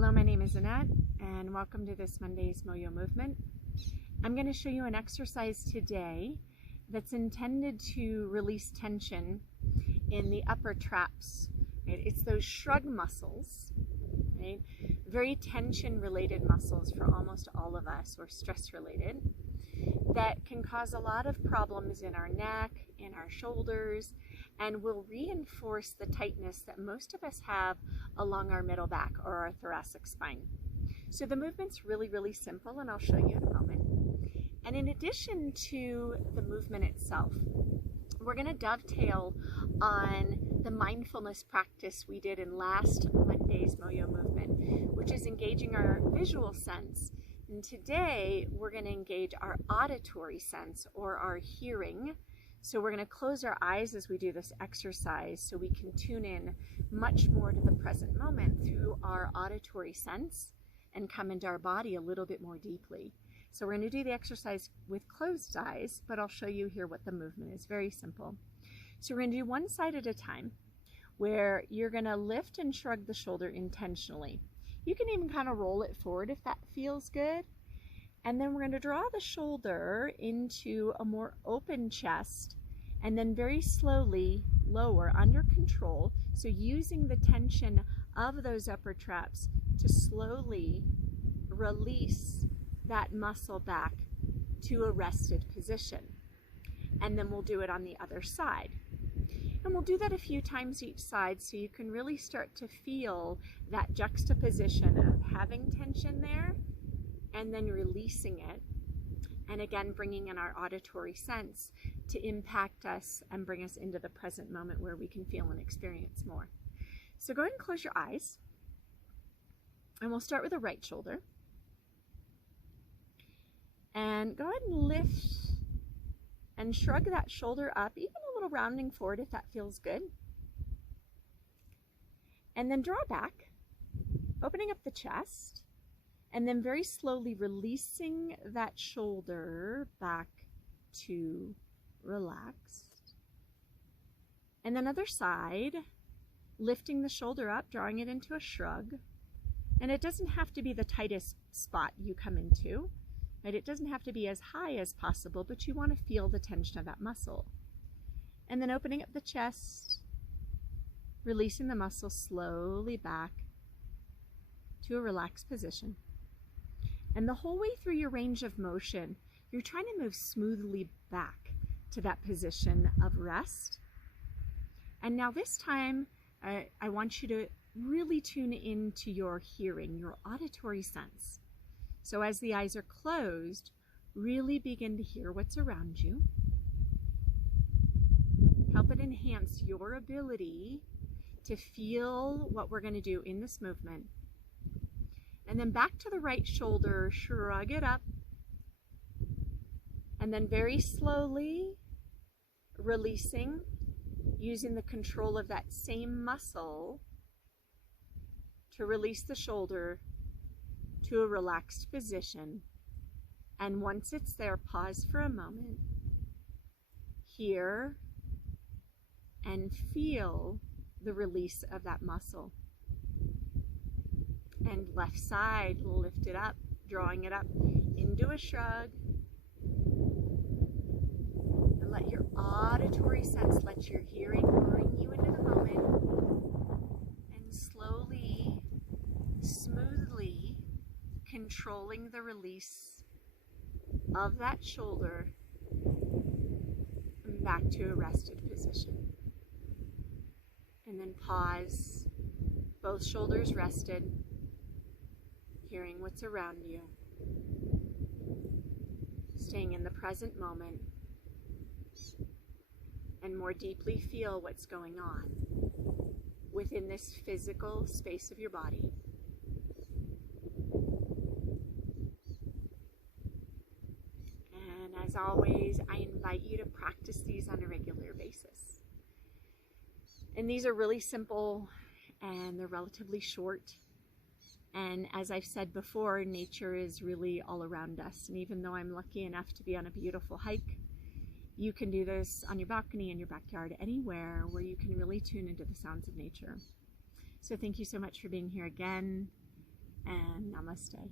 Hello, my name is Annette, and welcome to this Monday's MYM movement. I'm going to show you an exercise today that's intended to release tension in the upper traps. Right? It's those shrug muscles, right? Very tension-related muscles for almost all of us, or stress-related, that can cause a lot of problems in our neck, in our shoulders, and will reinforce the tightness that most of us have along our middle back or our thoracic spine. So the movement's really simple, and I'll show you in a moment. And in addition to the movement itself, we're going to dovetail on the mindfulness practice we did in last Monday's MYM movement, which is engaging our visual sense. And today we're going to engage our auditory sense, or our hearing. So we're going to close our eyes as we do this exercise so we can tune in much more to the present moment through our auditory sense and come into our body a little bit more deeply. So we're going to do the exercise with closed eyes, but I'll show you here what the movement is. Very simple. So we're going to do one side at a time, where you're going to lift and shrug the shoulder intentionally. You can even kind of roll it forward if that feels good. And then we're going to draw the shoulder into a more open chest, and then very slowly lower under control. So using the tension of those upper traps to slowly release that muscle back to a rested position. And then we'll do it on the other side. And we'll do that a few times each side so you can really start to feel that juxtaposition of having tension there and then releasing it, and again bringing in our auditory sense to impact us and bring us into the present moment where we can feel and experience more. So go ahead and close your eyes, and we'll start with the right shoulder. And go ahead and lift and shrug that shoulder up, even a little rounding forward if that feels good. And then draw back, opening up the chest, and then very slowly releasing that shoulder back to relaxed. And then other side, lifting the shoulder up, drawing it into a shrug. And it doesn't have to be the tightest spot you come into, right? It doesn't have to be as high as possible, but you want to feel the tension of that muscle. And then opening up the chest, releasing the muscle slowly back to a relaxed position. And the whole way through your range of motion, you're trying to move smoothly back to that position of rest. And now this time, I want you to really tune into your hearing, your auditory sense. So as the eyes are closed, really begin to hear what's around you. Help it enhance your ability to feel what we're going to do in this movement. And then back to the right shoulder, shrug it up. And then very slowly releasing, using the control of that same muscle to release the shoulder to a relaxed position. And once it's there, pause for a moment. Hear and feel the release of that muscle. And left side, lift it up, drawing it up into a shrug. And let your auditory sense, let your hearing bring you into the moment. And slowly, smoothly controlling the release of that shoulder and back to a rested position. And then pause, both shoulders rested. Hearing what's around you, staying in the present moment, and more deeply feel what's going on within this physical space of your body. And as always, I invite you to practice these on a regular basis. And these are really simple, and they're relatively short. And as I've said before, nature is really all around us. And even though I'm lucky enough to be on a beautiful hike, you can do this on your balcony, in your backyard, anywhere where you can really tune into the sounds of nature. So thank you so much for being here again. and namaste.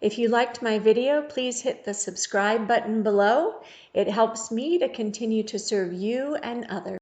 If you liked my video, please hit the subscribe button below. It helps me to continue to serve you and others.